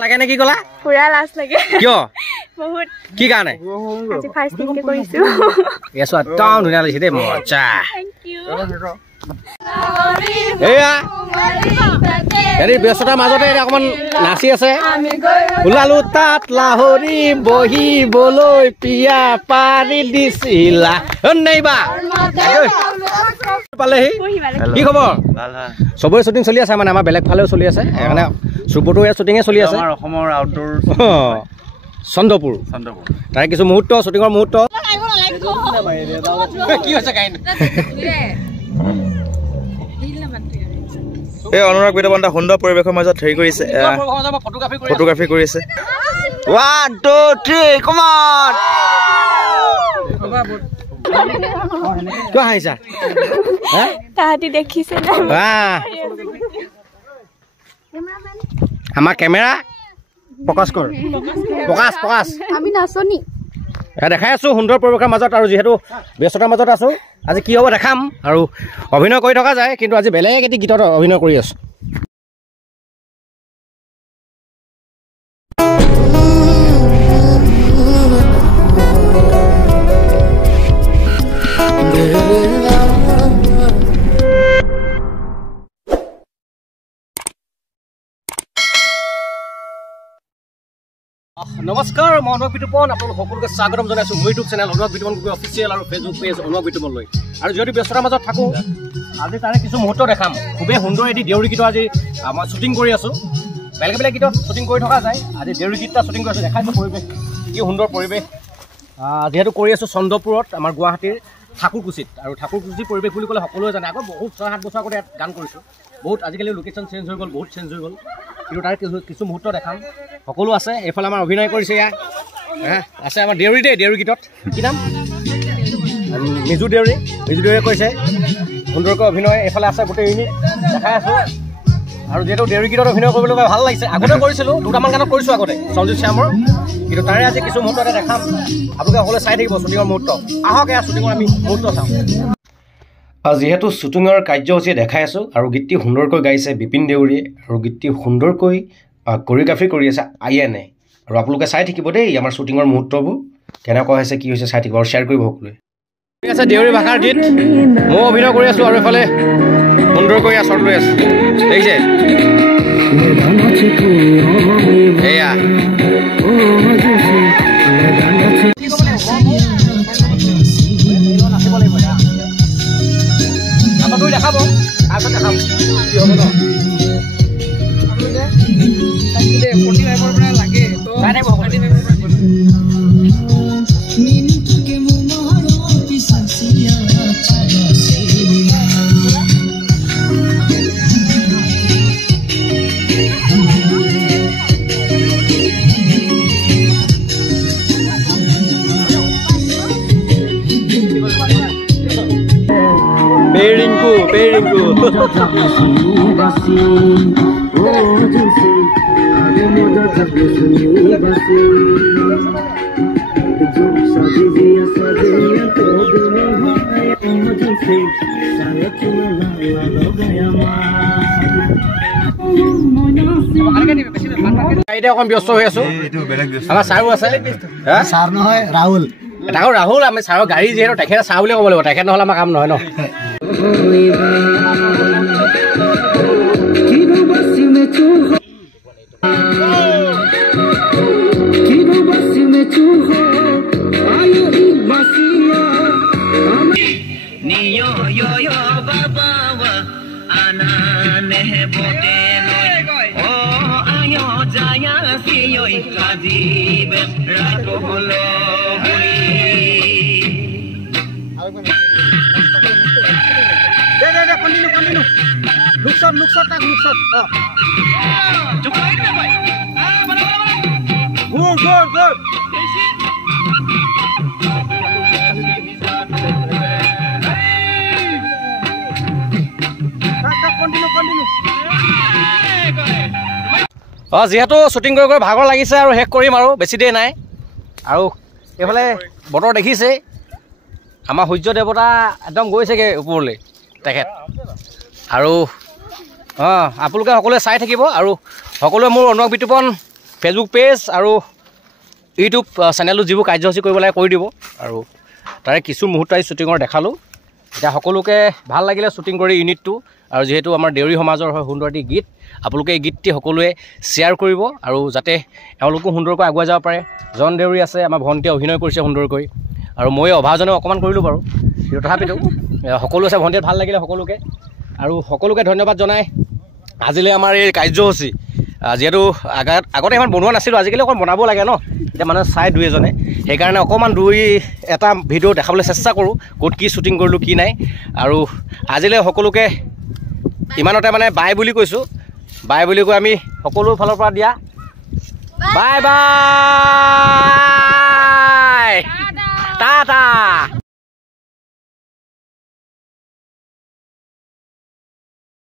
লাগে নেকি কলা পুৰা লাজ লাগে কিয় বহুত কি কাৰণে আজি ফাৰ্ষ্ট দিনকে কৰিছো এসো একদম ধুনীয়া লাগিছে দেই মজা থ্যাংক ইউ এয়া হেৰি ব্যস্ততাৰ মাজতে অকমান নাচি আছে ওলালো তাত লাহৰি বহিবলৈ পিয়া পাৰি দিছিলা নাইবা পালেহি কি খবৰ চবৰে শ্বুটিং চলি আছে মানে আমাৰ বেলেগ ফালেও চলি আছে সেইকাৰণে চুপৰটো ইয়াৰ শ্বুটিঙে চলি আছে আমাৰ অসমৰ আউটডোৰ চন্দ্ৰপুৰ তাৰে কিছু মুহূৰ্ত শ্বুটিঙৰ মুহূৰ্ত কি হৈছে এই অনুৰাগ বিদ্যাপন্থা সুন্দৰ পৰিৱেশৰ মাজত হেৰি কৰিছে ফটোগ্ৰাফি কৰিছে 1 2 3 কম অন কিয় হাঁহিছা তাহাঁতি দেখিছে আমাৰ কেমেৰা ফকাছ কৰ প্ৰকাশ আমি নাচনি দেখাই আছো সুন্দৰ পৰিৱেশৰ মাজত আৰু যিহেতু ব্যস্ততাৰ মাজত আছো আজি কি হ'ব দেখাম আৰু অভিনয় কৰি থকা যায় কিন্তু আজি বেলেগ এটি গীতত অভিনয় কৰি আছো নমস্কাৰ মই অনুৰাগ বিতুপন আপোনালোক সকলোকে স্বাগতম জনাইছো মোৰ YouTube channel Anurag Bitupan official আৰু ফেচবুক পেজ অনুৰাগ বিতুপনলৈ আৰু যদি ব্যস্ততাৰ মাজত থাকোঁ আজি তাৰে কিছু মুহূৰ্ত দেখাম খুবেই সুন্দৰ এটি দেউৰী গীত আজি মই শ্বুটিং কৰি আছোঁ বেলেগ বেলেগ গীতত শ্বুটিং কৰি থকা যায় আজি দেউৰী গীতটা শ্বুটিং কৰি আছোঁ দেখাইছোঁ পৰিৱেশ কি সুন্দৰ পৰিৱেশ যিহেতু কৰি আছোঁ চন্দ্ৰপুৰত আমাৰ গুৱাহাটীৰ ঠাকুৰকুছিত আৰু ঠাকুৰকুছিৰ পৰিৱেশ বুলি ক'লে সকলোৱে জানে আগত বহুত 6-7 বছৰ আগতে ইয়াত গান কৰিছোঁ বহুত আজিকালি লোকেশ্যন চেঞ্জ হৈ গ'ল বহুত চেঞ্জ হৈ গ'ল কিন্তু তাৰ কিছু মুহূৰ্ত দেখাম সকলো আছে এইফালে আমাৰ অভিনয় কৰিছে ইয়াত আছে আমাৰ দেউৰী দেউৰী গীতত কি নাম মিজু দেউৰীয়ে কৰিছে সুন্দৰকৈ অভিনয় এইফালে আছে গোটেই ইউনিট দেখাই আছোঁ আৰু যিহেতু দেউৰী গীতত অভিনয় কৰিবলৈ ভাল লাগিছে আগতে কৰিছিলোঁ দুটামান গানত কৰিছোঁ আগতে সঞ্জিত শ্যামৰ কিন্তু তাৰে আজি কিছু মুহূৰ্ততে দেখাম আপোনালোকে সকলোৱে চাই থাকিব শ্বুটিঙৰ মুহূৰ্ত আহক এয়া শ্বুটিঙৰ আমি মুহূৰ্ত চাওঁ যিহেতু শ্বুটিঙৰ কাৰ্যসূচী দেখাই আছোঁ আৰু গীতটি সুন্দৰকৈ গাইছে বিপিন দেউৰীয়ে আৰু গীতটি সুন্দৰকৈ কোৰিঅ'গ্ৰাফি কৰি আছে আইএনে আৰু আপোনালোকে চাই থাকিব দেই আমাৰ শ্বুটিঙৰ মুহূৰ্তবোৰ কেনেকুৱা হৈছে কি হৈছে চাই থাকিব আৰু শ্বেয়াৰ কৰিব সকলোৱে ঠিক আছে দেউৰী ভাষাৰ গীত মই অভিনয় কৰি আছোঁ আৰু এইফালে সুন্দৰকৈ শ্বট লৈ আছোঁ দেখিছে এয়া দেখাব তাৰপিছত দেখাম কি হ'ব ন Peringu. এতিয়া অকণ ব্যস্ত হৈ আছো আমাৰ ছাৰো আছে ছাৰ নহয় ৰাহুল তাকো ৰাহুল আমি ছাৰৰ গাড়ী যিহেতু তেখেতে ছাৰ বুলি ক'ব লাগিব তেখেত নহ'লে আমাৰ কাম নহয় ন Look shot. Good. যিহেতু শ্বুটিং কৰি ভাগৰ লাগিছে আৰু শেষ কৰিম আৰু বেছি দেৰি নাই আৰু এইফালে বতৰ দেখিছে আমাৰ সূৰ্য দেৱতা একদম গৈছেগৈ ওপৰলৈ তেখেত আৰু আপোনালোকে সকলোৱে চাই থাকিব আৰু সকলোৱে মোৰ অনুৰাগ বিতুপন ফেচবুক পেজ আৰু ইউটিউব চেনেলত যিবোৰ কাৰ্যসূচী কৰিব লাগে কৰি দিব আৰু তাৰে কিছু মুহূৰ্ত আজি শ্বুটিঙৰ দেখালোঁ এতিয়া সকলোকে ভাল লাগিলে শ্বুটিং কৰি ইউনিটটো আৰু যিহেতু আমাৰ দেউৰী সমাজৰ হয় সুন্দৰ এটি গীত আপোনালোকে এই গীতটি সকলোৱে শ্বেয়াৰ কৰিব আৰু যাতে এওঁলোকো সুন্দৰকৈ আগুৱাই যাব পাৰে জন দেউৰী আছে আমাৰ ভণ্টিয়ে অভিনয় কৰিছে সুন্দৰকৈ আৰু মই অভাজনে অকণমান কৰিলোঁ বাৰু কিন্তু তথাপিতো সকলো আছে ভণ্টিয়ে ভাল লাগিলে সকলোকে আৰু সকলোকে ধন্যবাদ জনাই আজিলৈ আমাৰ এই কাৰ্যসূচী যিহেতু আগতে ইমান বনোৱা নাছিলোঁ আজিকালি অকণ বনাব লাগে ন এতিয়া মানুহে চাই দুই এজনে সেইকাৰণে অকণমান এটা ভিডিঅ' দেখাবলৈ চেষ্টা কৰোঁ ক'ত কি শ্বুটিং কৰিলোঁ কি নাই আৰু আজিলৈ সকলোকে ইমানতে মানে বাই বুলি কৈছোঁ বাই বুলি কৈ আমি সকলো ফালৰ পৰা দিয়া বাই বাই টাটা